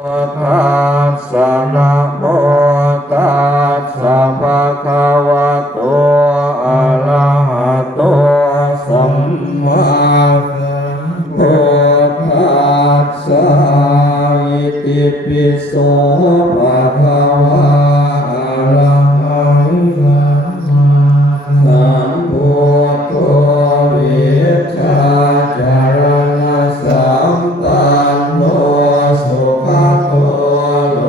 ตัสสะนะโมตัสสะภะคะวะโตอะระหะโตสัมมาสัมพุทธัสสะอิติปิโสภะคะวะอะระหังสัมพุทโธวิชชาจารณะสัมปันโนสุขโตโล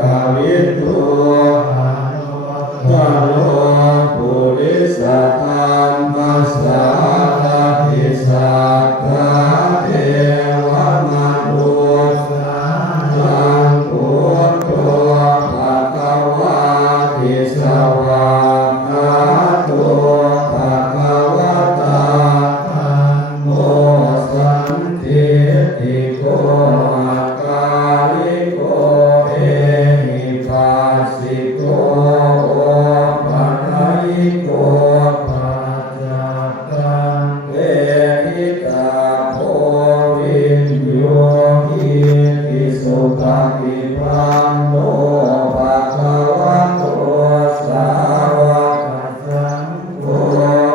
กวิทูตโลปุริสธรรมสารทิสัทธาเทวมนุษย์สังพุทโธภะคะวะติสวากขาโตภะคะวะตาธัมโมสันทิติโกอาการิโกเอหิปัสสิโกโอปัญญิโกปัจจตังเวทิตาโพวิญโยหิติสุปฏิปันโนภะคะวะโตสาวกสังโฆ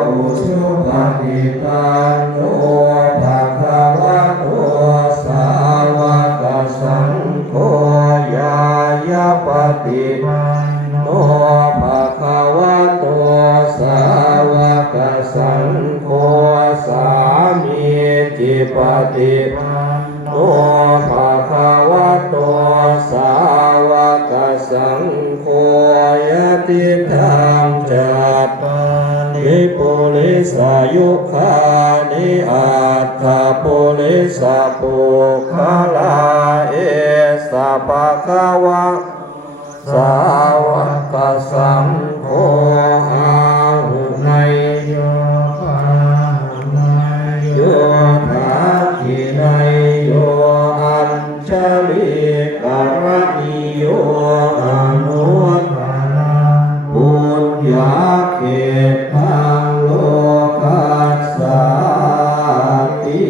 อุชุปฏิปันโนภะคะวะโตสาวกสังโฆญาญาปฏิปันโนภะคะวะโตสาวกสังโฆสามีจิปฏิปันโนภะคะวะโตสาวกสังโฆยะติธังจัตตานิปุริสายุคานิอัตถปุริสปุคลาเอสะภะคะวะสาวกสังโฆอาหุนัยโยภาหุนัยโยภาคินัยโยอัญชลิกรณิโยอนุตตรังปุญญาเขตังโลกัสสาติ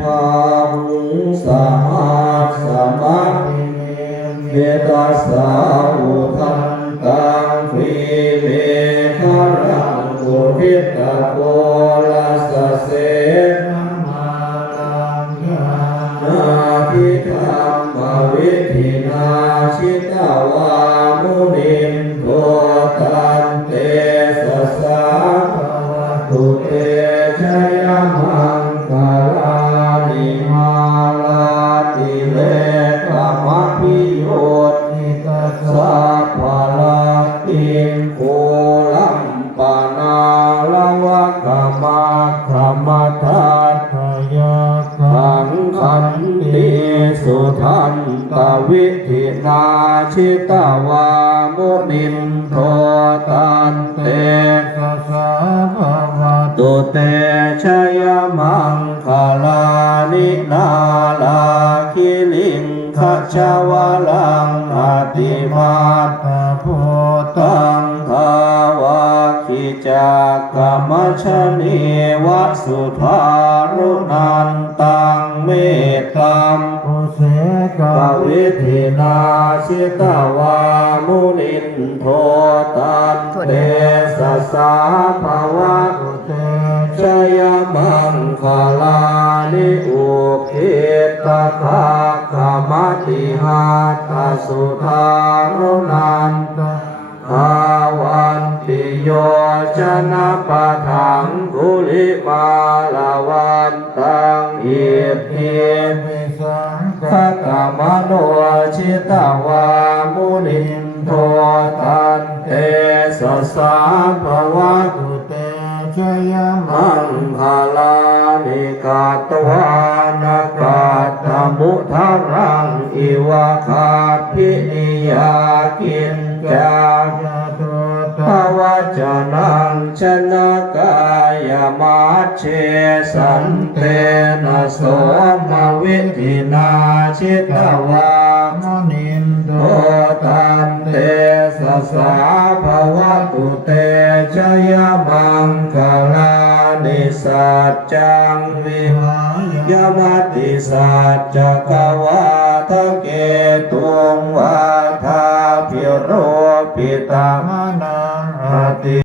ภาวุงสหัสสะมัตติเมตัสสะอุทันตังฟรีเมฆรังกุริตะโกลัสสะเสนะมาลังยานาทิธรรมวิธินาชิตาวามุนินโทตันเตสสะภะวะตุเตชยมังคลานิมาลาติเลกามะพิโยติกัสสะภะลาติงโคลัมปานาลวะกามะขมทัตถยาขังขันติสุทันตวิธินาชิตาวามุนินโทตันเตสสะภะวะตุเตชยมังคลานินาลาคิลิงขจาวลังอติมาตโพตังภาวะคิจากัมมชนีวสุภารุนันตังเมตตัมปุเสกวิธินาชิตาวามุนินโทตันเตสสะภะวะตุเตชยมังคลานิอุคิตถาคามติหาตสุธารุนันตภาวันติโยชนะปะทังกุลิมาลาวันตังอิทธิปิสังคตมโนชิตาวามุนินโทตันเตสสะภะวะตุเตชยมังคลานิกาตวานากาตมุทารังอิวะคาพินิยากินจายตุภวจนังชนะกายมัชเชสันเตนะโสมวิธินาชิตวามนินโตตันเตสสะภะวะตุเตชยมังคลานิสัจจังวิหายมติสัจจกวา ทะเกตุงวาทาพิโรปิตามนังอติ